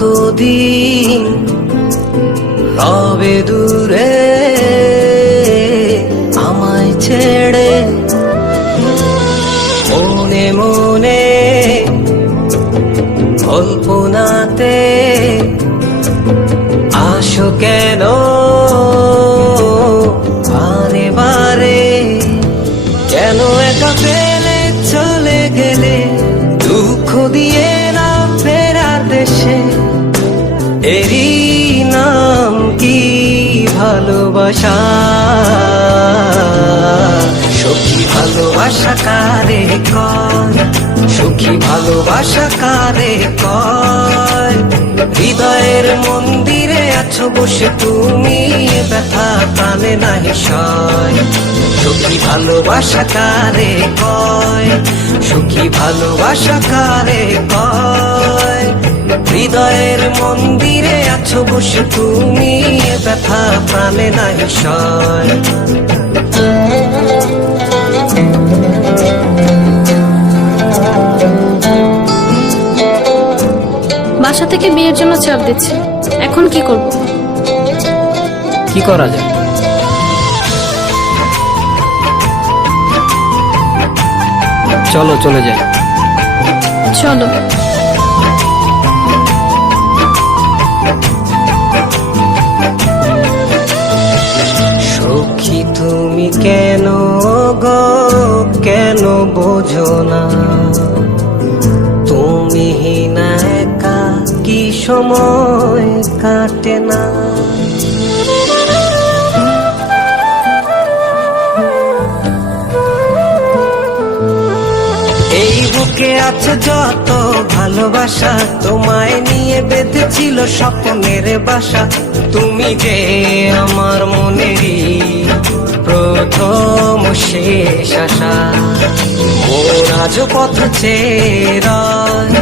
কতদিন রবে দূরে আমায় ছেড়ে, মনে মনে কল্পনাতে আসো কেন বারে বারে, কেন একা ফেলে চলে গেলে দুঃখ দিয়ে না ফেরার দেশে। এরই নাম কি ভালোবাসা? সখী ভালোবাসা কারে কয়, সখী ভালোবাসা কারে কয়? হৃদয়ের মন্দিরে আছো বসে তুমি, ব্যথা প্রাণে নাহি সয়। সখী ভালোবাসা কারে কয়, সখী ভালোবাসা কারে কয়? হৃদয়ের মন্দিরে আছো বসে তুমি, ব্যথা প্রাণে নাহি সয়। বাসা থেকে বিয়ের জন্য চাপ দিচ্ছে, এখন কি করব? কি করা যায়? চলো চলে যাই। চলো। সখী তুমি কেন গো, কেন বোঝো না? তুমি না একা কি সময় কাটে না? এই বুকে আছে যত ভালোবাসা, তোমায় নিয়ে বেঁধেছিল স্বপ্নের বাসা। তুমি যে আমার মনেরই প্রথম শেষ আশা। মন আজ পথ চেয়ে রয়,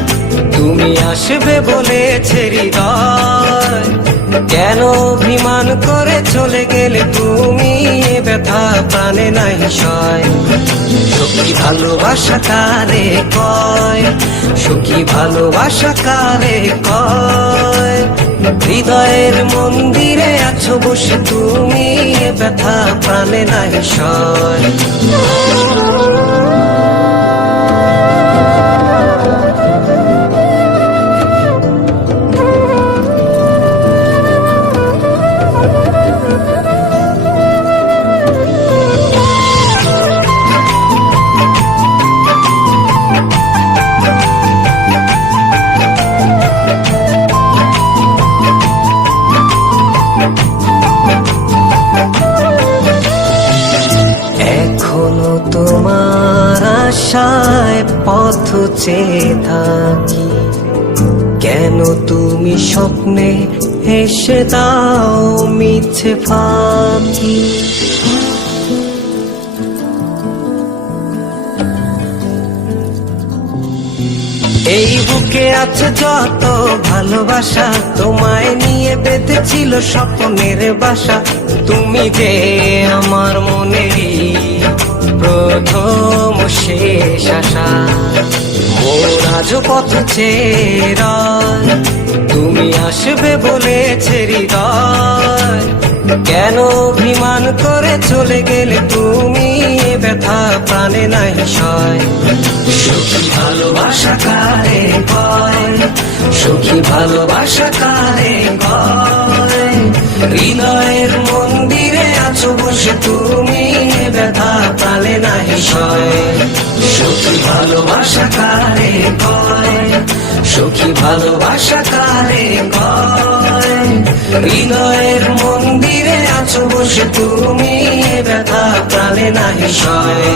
তুমি আসবে বলেছে হৃদয়। কেন অভিমান করে চলে গেলে তুমি, ব্যথা প্রাণে নাই সয়। সখী ভালোবাসা কারে কয়, সখী ভালোবাসা কারে কয়? হৃদয়ের মন্দিরে আছো বসে তুমি, ব্যথা প্রাণে নাই সয়। এখনো তোমার আশায় পথ চেয়ে থাকি, কেন তুমি স্বপ্নে হেসে দাও মিছে ফাঁকি? এই বুকে আছে যত ভালোবাসা, তোমায় নিয়ে বেঁধেছিল স্বপ্নের বাসা। তুমি যে আমার মনেরই প্রথম শেষ আশা। মোর আজ পথ চেয়ে রয়, তুমি আসবে বলেছে হৃদয়। কেন অভিমান করে চলে গেলে তুমি, ব্যথা প্রাণে নাই সয়। সখী ভালোবাসা কারে কয়, সখী ভালোবাসা কারে কয়? হৃদয়ের মন্দিরে আছো বসে তুমি, ব্যথা প্রাণে নাই সয়। সখী ভালোবাসা কারে কয়, সখী ভালোবাসা কারে কয়? হৃদয়ের মন্দিরে আছো বসে তুমি, ব্যথা প্রাণে নাই সয়।